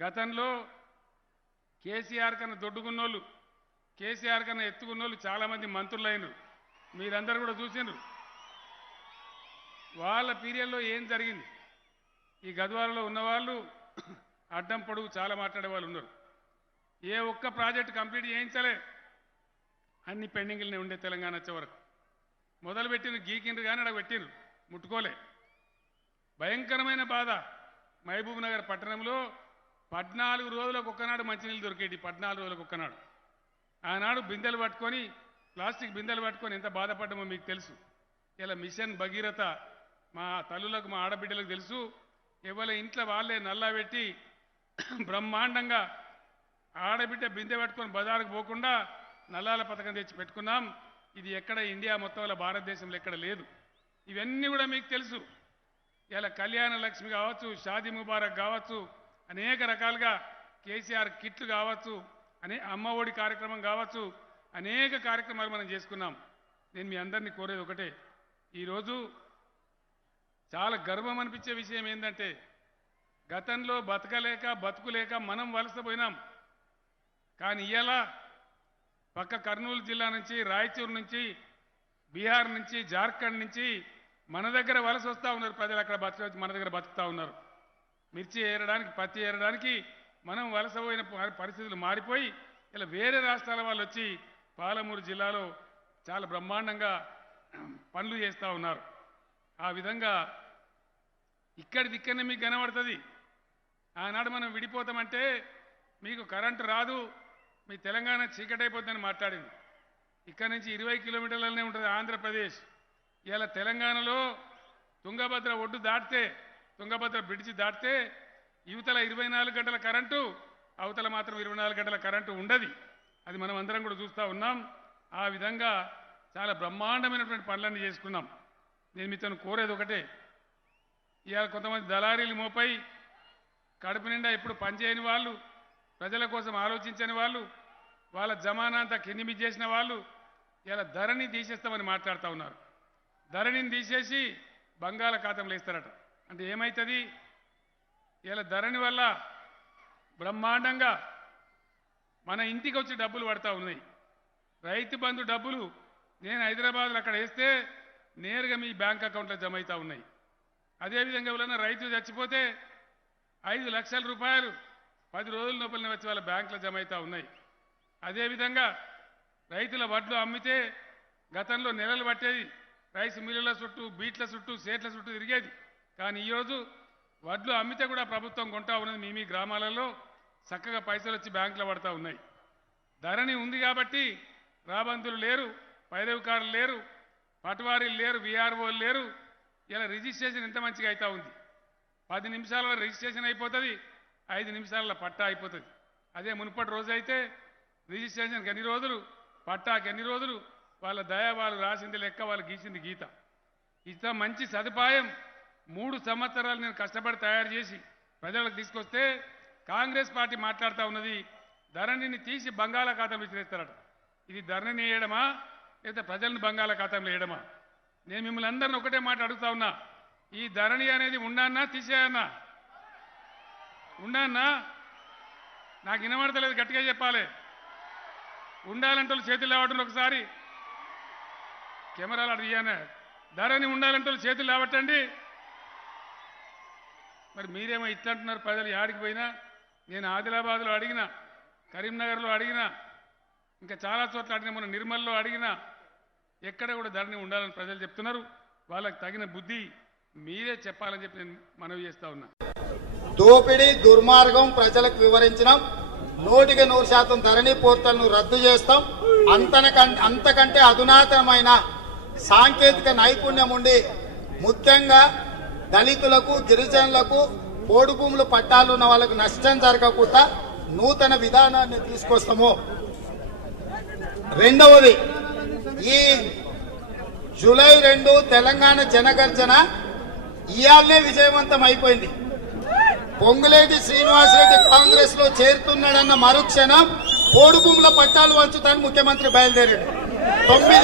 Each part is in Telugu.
గతంలో కేసీఆర్ కన్నా దొడ్డుకున్నోళ్ళు, కేసీఆర్ కన్నా ఎత్తుకున్నోళ్ళు చాలామంది మంత్రులైనరు. మీరందరూ కూడా చూసినారు. వాళ్ళ పీరియడ్లో ఏం జరిగింది? ఈ గద్వాలలో ఉన్నవాళ్ళు అడ్డం పొడుగు చాలా మాట్లాడే వాళ్ళు ఉన్నారు. ఏ ఒక్క ప్రాజెక్టు కంప్లీట్ చేయించలే, అన్ని పెండింగ్లనే ఉండే తెలంగాణ వచ్చే వరకు. మొదలుపెట్టిన గీకిండ్రు కానీ అక్కడ పెట్టిండ్రు, ముట్టుకోలే. భయంకరమైన బాధ. మహబూబ్ నగర్ పట్టణంలో 14 రోజులకు ఒక్కనాడు మంచినీళ్ళు దొరికేటి. 14 రోజులకు ఒక్కనాడు. ఆనాడు బిందెలు పట్టుకొని, ప్లాస్టిక్ బిందెలు పట్టుకొని ఎంత బాధపడ్డామో మీకు తెలుసు. ఇలా మిషన్ భగీరథ మా తల్లులకు, మా ఆడబిడ్డలకు తెలుసు. ఎవరి ఇంట్లో వాళ్ళే నల్లా పెట్టి బ్రహ్మాండంగా ఆడబిడ్డ బిందె పట్టుకొని బజారుకు పోకుండా నల్లాల పథకం తెచ్చి పెట్టుకున్నాం. ఇది ఎక్కడ ఇండియా మొత్తంలో, భారతదేశంలో ఎక్కడ లేదు. ఇవన్నీ కూడా మీకు తెలుసు. ఇలా కళ్యాణ లక్ష్మి కావచ్చు, షాదీ ముబారక్ కావచ్చు, అనేక రకాలుగా కేసీఆర్ కిట్లు కావచ్చు, అమ్మ ఒడి కార్యక్రమం కావచ్చు, అనేక కార్యక్రమాలు మనం చేసుకున్నాం. నేను మీ అందరినీ కోరేది ఒకటే, ఈరోజు చాలా గర్వం అనిపించే విషయం ఏంటంటే, గతంలో బతుకులేక మనం వలసపోయినాం. కానీ ఇవాళ పక్క కర్నూలు జిల్లా నుంచి, రాయచూరు నుంచి, బీహార్ నుంచి, జార్ఖండ్ నుంచి మన దగ్గర వలస వస్తూ ఉన్నారు ప్రజలు. అక్కడ బతకవచ్చు, మన దగ్గర బతుకుతూ ఉన్నారు. మిర్చి ఏరడానికి, పత్తి ఏరడానికి మనం వలసపోయిన పరిస్థితులు మారిపోయి ఇలా వేరే రాష్ట్రాల వాళ్ళు వచ్చి పాలమూరు జిల్లాలో చాలా బ్రహ్మాండంగా పనులు చేస్తూ ఉన్నారు. ఆ విధంగా ఇక్కడిదిక్కడనే మీకు కనబడుతుంది. ఆనాడు మనం విడిపోతామంటే మీకు కరెంటు రాదు, మీ తెలంగాణ చీకటైపోతుందని మాట్లాడింది. ఇక్కడ నుంచి 20 కిలోమీటర్లనే ఉంటుంది ఆంధ్రప్రదేశ్. ఇలా తెలంగాణలో తుంగభద్ర ఒడ్డు దాటితే, తుంగభద్ర బ్రిడ్జి దాటితే యువతల 24 గంటల కరెంటు, అవతల మాత్రం 24 గంటల కరెంటు ఉండదు. అది మనం అందరం కూడా చూస్తూ ఉన్నాం. ఆ విధంగా చాలా బ్రహ్మాండమైనటువంటి పనులన్నీ చేసుకున్నాం. నేను మీతో కోరేది ఒకటే, ఇవాళ కొంతమంది దళారీలు మోపై కడుపు నిండా ఎప్పుడు పనిచేయని వాళ్ళు, ప్రజల కోసం ఆలోచించని వాళ్ళు, వాళ్ళ జమానా అంతా కిందిమి చేసిన వాళ్ళు ఇలా ధరణి తీసేస్తామని మాట్లాడుతూ ఉన్నారు. ధరణిని తీసేసి బంగాళాఖాతంలో వేస్తారట. అంటే ఏమవుతుంది? ఇలా ధరణి వల్ల బ్రహ్మాండంగా మన ఇంటికి వచ్చి డబ్బులు పడతా ఉన్నాయి. రైతు బంధు డబ్బులు నేను హైదరాబాద్లో అక్కడ వేస్తే నేరుగా మీ బ్యాంక్ అకౌంట్లో జమ అవుతూ ఉన్నాయి. అదేవిధంగా ఎవరైనా రైతు చచ్చిపోతే 5 లక్షల రూపాయలు 10 రోజుల లోపలనే వచ్చి వాళ్ళ బ్యాంకులో జమ అవుతూ ఉన్నాయి. అదేవిధంగా రైతుల వడ్లు అమ్మితే గతంలో నెలలు పట్టేది, రైస్ మిల్లుల చుట్టూ, బీట్ల చుట్టూ, సేట్ల చుట్టూ తిరిగేది. కానీ ఈరోజు వడ్లు అమ్మితే కూడా ప్రభుత్వం కొంటా ఉన్నది. మీ గ్రామాలలో చక్కగా పైసలు వచ్చి బ్యాంకులో పడతా ఉన్నాయి. ధరణి ఉంది కాబట్టి రాబందులు లేరు, పైరవికారులు లేరు, పటవారీలు లేరు, విఆర్ఓలు లేరు. ఇలా రిజిస్ట్రేషన్ ఎంత మంచిగా అవుతా ఉంది. 10 నిమిషాలలో రిజిస్ట్రేషన్ అయిపోతుంది, 5 నిమిషాలలో పట్టా అయిపోతుంది. అదే మునుపటి రోజు అయితే రిజిస్ట్రేషన్కి ఎన్ని రోజులు, పట్టాకి ఎన్ని రోజులు, వాళ్ళ దయ, వాళ్ళు రాసింది లెక్క, వాళ్ళు గీసింది గీత. ఇంత మంచి సదుపాయం 3 సంవత్సరాలు నేను కష్టపడి తయారు చేసి ప్రజలకు తీసుకొస్తే కాంగ్రెస్ పార్టీ మాట్లాడుతూ ఉన్నది ధరణిని తీసి బంగాళాఖాతంలో విసిరేస్తారట. ఇది ధరణిని వేయడమా లేదా ప్రజలను బంగాళాఖాతంలో వేయడమా? నేను మిమ్మల్ని అందరిని ఒకటే మాట అడుగుతా ఉన్నా, ఈ ధరణి అనేది ఉండన్నా తీసేయన్నా? ఉండన్నా? నాకు వినబడతలేదు, గట్టిగా చెప్పాలి. ఉండాలంటే చేతులు లేవటం ఒకసారి కెమెరాలు అడిగాను. ధరణి ఉండాలంటే చేతులు లేవట్టండి. మరి మీరేమో ఇట్లా అంటున్నారు. ప్రజలు యాడికి పోయినా, నేను ఆదిలాబాద్లో అడిగినా, కరీంనగర్లో అడిగినా, ఇంకా చాలా చోట్ల అడిగినా, మొన్న నిర్మల్లో అడిగినా, ఎక్కడ కూడా ధరణి ఉండాలని ప్రజలు చెప్తున్నారు. వాళ్ళకి తగిన బుద్ధి మీరే చెప్పాలని చెప్పి నేను మనవి చేస్తా ఉన్నా. దోపిడీ దుర్మార్గం ప్రజలకు వివరించినాం. 100% ధరణి పోర్టల్ను రద్దు చేస్తాం. అంతకంటే అధునాతనమైన సాంకేతిక నైపుణ్యం ఉండి ముఖ్యంగా దళితులకు, గిరిజనులకు, పోడు భూములు పట్టాలు ఉన్న వాళ్ళకు నష్టం జరగకుండా నూతన విధానాన్ని తీసుకొస్తాము. రెండవది, ఈ జూలై 2 తెలంగాణ జనగర్జన ఇయాలనే విజయవంతం అయిపోయింది. పొంగులేటి శ్రీనివాసరెడ్డి కాంగ్రెస్ లో చేరుతున్నాడన్న మరుక్షణం పోడు భూముల పట్టాలు వంచుతాను ముఖ్యమంత్రి బయలుదేరాడు. 9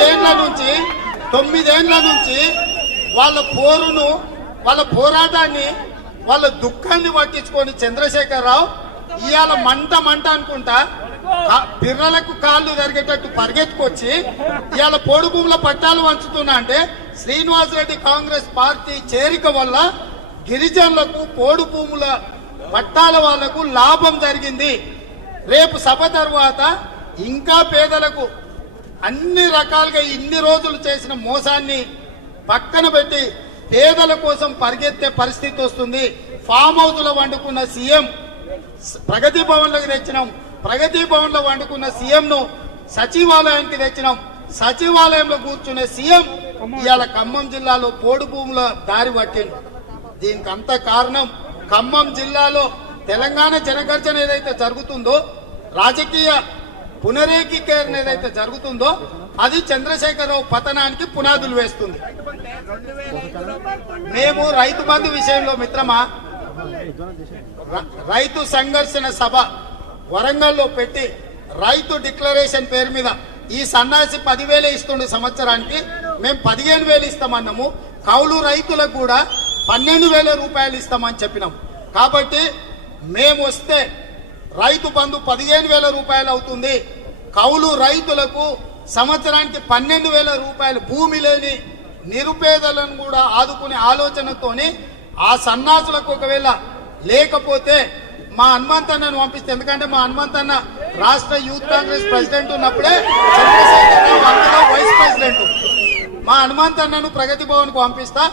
ఏళ్ల నుంచి వాళ్ళ పోరును, వాళ్ళ పోరాటాన్ని, వాళ్ళ దుఃఖాన్ని పట్టించుకొని చంద్రశేఖరరావు ఇవాళ మంట మంట అనుకుంటా పిర్రలకు కాళ్ళు జరిగేటట్టు పరిగెత్తుకొచ్చి ఇవాళ పోడు భూముల పట్టాలు వంచుతున్నా అంటే శ్రీనివాసరెడ్డి కాంగ్రెస్ పార్టీ చేరిక వల్ల గిరిజనులకు పోడు భూముల పట్టాల వాళ్లకు లాభం జరిగింది. రేపు సభ తర్వాత ఇంకా పేదలకు అన్ని రకాలుగా ఇన్ని రోజులు చేసిన మోసాన్ని పక్కన పెట్టి పేదల కోసం పరిగెత్తే పరిస్థితి వస్తుంది. ఫామ్ హౌస్ లో వండుకున్న సీఎం ప్రగతి భవన్లకు తెచ్చినాం, ప్రగతి భవన్ లో వండుకున్న సీఎం ను సచివాలయానికి తెచ్చినాం, సచివాలయంలో కూర్చునే సీఎం ఇవాళ ఖమ్మం జిల్లాలో పోడు భూముల దారి పట్టిండు. దీనికి అంత కారణం ఖమ్మం జిల్లాలో తెలంగాణ జనగర్జన ఏదైతే జరుగుతుందో, రాజకీయ పునరేకీకరణ ఏదైతే జరుగుతుందో అది చంద్రశేఖరరావు పతనానికి పునాదులు వేస్తుంది. మేము రైతు బంధు విషయంలో మిత్రమా రైతు సంఘర్షణ సభ వరంగల్లో పెట్టి రైతు డిక్లరేషన్ పేరు మీద ఈ సన్నాసి 10,000 ఇస్తుండే సంవత్సరానికి మేము 15,000 ఇస్తామన్నాము. కౌలు రైతులకు కూడా 12,000 రూపాయలు ఇస్తామని చెప్పినాం. కాబట్టి మేము వస్తే రైతు బంధు 15,000 రూపాయలు అవుతుంది. కౌలు రైతులకు సంవత్సరానికి 12,000 రూపాయలు, భూమి లేని నిరుపేదలను కూడా ఆదుకునే ఆలోచనతోని ఆ సన్నాసులకు ఒకవేళ లేకపోతే మా హనుమంతన్నను పంపిస్తే, ఎందుకంటే మా హనుమంతన్న రాష్ట్ర యూత్ కాంగ్రెస్ ప్రెసిడెంట్ ఉన్నప్పుడే చంద్రశేఖరరావు అందులో వైస్ ప్రెసిడెంట్. మా హనుమంతన్నను ప్రగతి భవన్ కు పంపిస్తా.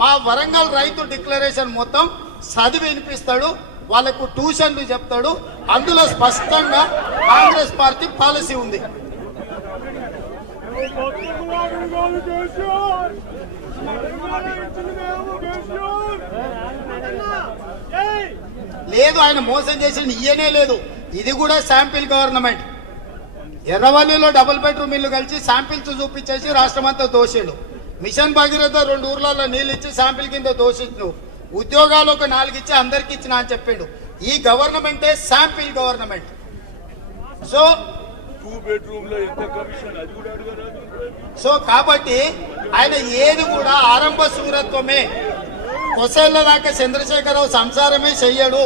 మా వరంగల్ రైతు డిక్లరేషన్ మొత్తం చదివి వినిపిస్తాడు, వాళ్ళకు ట్యూషన్లు చెప్తాడు. అందులో స్పష్టంగా కాంగ్రెస్ పార్టీ పాలసీ ఉంది. లేదు, ఆయన మోసం చేసి ఇయ్యనే లేదు. ఇది కూడా శాంపిల్ గవర్నమెంట్. ఎర్రవల్లిలో డబుల్ బెడ్రూమ్ ఇల్లు కలిసి శాంపిల్స్ చూపించేసి రాష్ట్రమంతా దోషిండు. మిషన్ భగీరథ 2 ఊర్లలో నీళ్ళు ఇచ్చి శాంపిల్ కింద దోషించు. ఉద్యోగాలు ఒక 4 ఇచ్చి అందరికి ఇచ్చిన అని చెప్పిండు. ఈ గవర్నమెంటే శాంపిల్ గవర్నమెంట్. సో కాబట్టి ఆయన ఏది కూడా ఆరంభ శూరత్వమే. కొసేళ్ల దాకా చంద్రశేఖరరావు సంసారమే చెయ్యడు.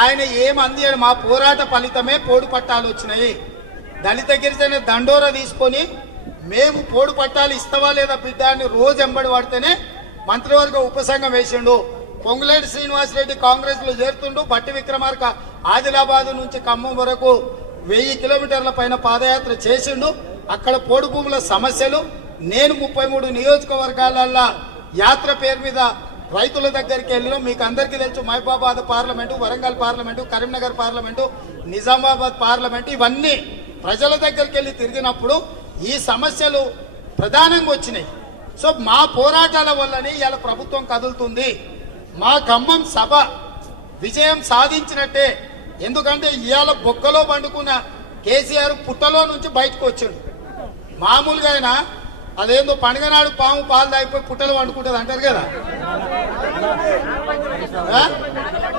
ఆయన ఏమంది, మా పోరాట ఫలితమే పోడు పట్టాలు వచ్చినాయి. దళిత గిరిజన దండోర తీసుకొని మేము పోడు పట్టాలు ఇస్తావా లేదా బిడ్డ అని రోజు ఎంబడి పడితేనే మంత్రివర్గ ఉపసంఘం వేసిండు. పొంగులేటి శ్రీనివాసరెడ్డి కాంగ్రెస్ లో చేరుతుండు. బట్టి విక్రమార్క ఆదిలాబాద్ నుంచి ఖమ్మం వరకు 1000 కిలోమీటర్ల పైన పాదయాత్ర చేసిండు. అక్కడ పోడు భూముల సమస్యలు, నేను 33 నియోజకవర్గాల యాత్ర పేరు మీద రైతుల దగ్గరికి వెళ్ళినాం. మీకు అందరికీ తెలుసు, Mahabubabad parliament, Warangal parliament, Karimnagar parliament, Nizamabad parliament, ఇవన్నీ ప్రజల దగ్గరికి వెళ్ళి తిరిగినప్పుడు ఈ సమస్యలు ప్రధానంగా వచ్చినాయి. సో మా పోరాటాల వల్లనే ఇవాళ ప్రభుత్వం కదులుతుంది. మా ఖమ్మం సభ విజయం సాధించినట్టే. ఎందుకంటే ఇవాళ బొక్కలో పండుకున్న కేసీఆర్ పుట్టలో నుంచి బయటకు వచ్చాడు. మామూలుగా ఆయన అదేందో పండుగ నాడు పాము పాలు తాగిపోయి పుట్టలు వండుకుంటుంది అంటారు కదా.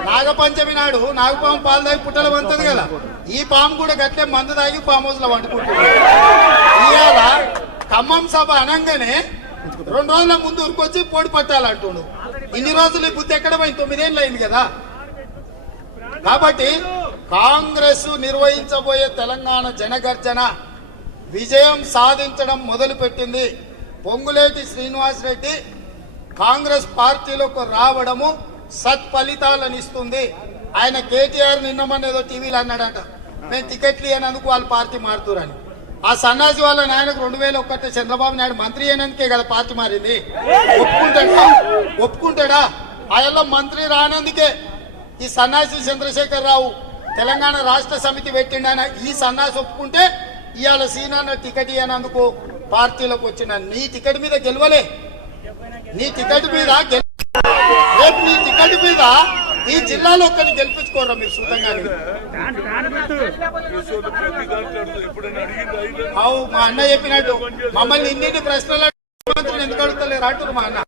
నాగపంచమి నాడు నాగపాము పాలు తాగి పుట్టలు వండుతుంది కదా. ఈ పాము కూడా గట్లే మందు తాగి ఫామ్ హౌస్ లో వండుకుంటుంది. ఇవాళ ఖమ్మం సభ అనగానే 2 రోజుల ముందు ఉరికొచ్చి పోటీ పట్టాలంటుండు. ఇన్ని రోజులు ఈ బుద్ధి ఎక్కడ పోయింది? 9 ఏళ్ళు అయింది కదా. కాబట్టి కాంగ్రెస్ నిర్వహించబోయే తెలంగాణ జనగర్జన విజయం సాధించడం మొదలుపెట్టింది. పొంగులేటి శ్రీనివాసరెడ్డి కాంగ్రెస్ పార్టీలోకి రావడము సత్ఫలితాలను ఇస్తుంది. ఆయన కేటీఆర్ నిన్నమన్న ఏదో టీవీలో అన్నాడట, మేము టికెట్లు ఇవ్వనందుకు వాళ్ళు పార్టీ మారుతురని. ఆ సన్నాసి వాళ్ళ నాయనకు 2001 చంద్రబాబు నాయుడు మంత్రి అయినందుకే కదా పార్టీ మారింది. ఒప్పుకుంటాడా? ఆయన మంత్రి రానందుకే ఈ సన్నాసి చంద్రశేఖరరావు తెలంగాణ రాష్ట్ర సమితి పెట్టిండని ఈ సన్నాసి ఒప్పుకుంటే ఇవాళ సీనాన్న టికెట్ ఇవ్వనందుకు పార్టీలోకి వచ్చిన. నీ టికెట్ మీద గెలవలే, నీ టికెట్ మీద రేపు నీ టికెట్ మీద ఈ జిల్లాలో ఒక్కరిని గెలిపించుకోరా మీరు సుతంగా. మా అన్న చెప్పినట్టు మమ్మల్ని ఇన్నింటి ప్రశ్నలు ఎందుకు అడుగుతలేరు అంటారు మా అన్న.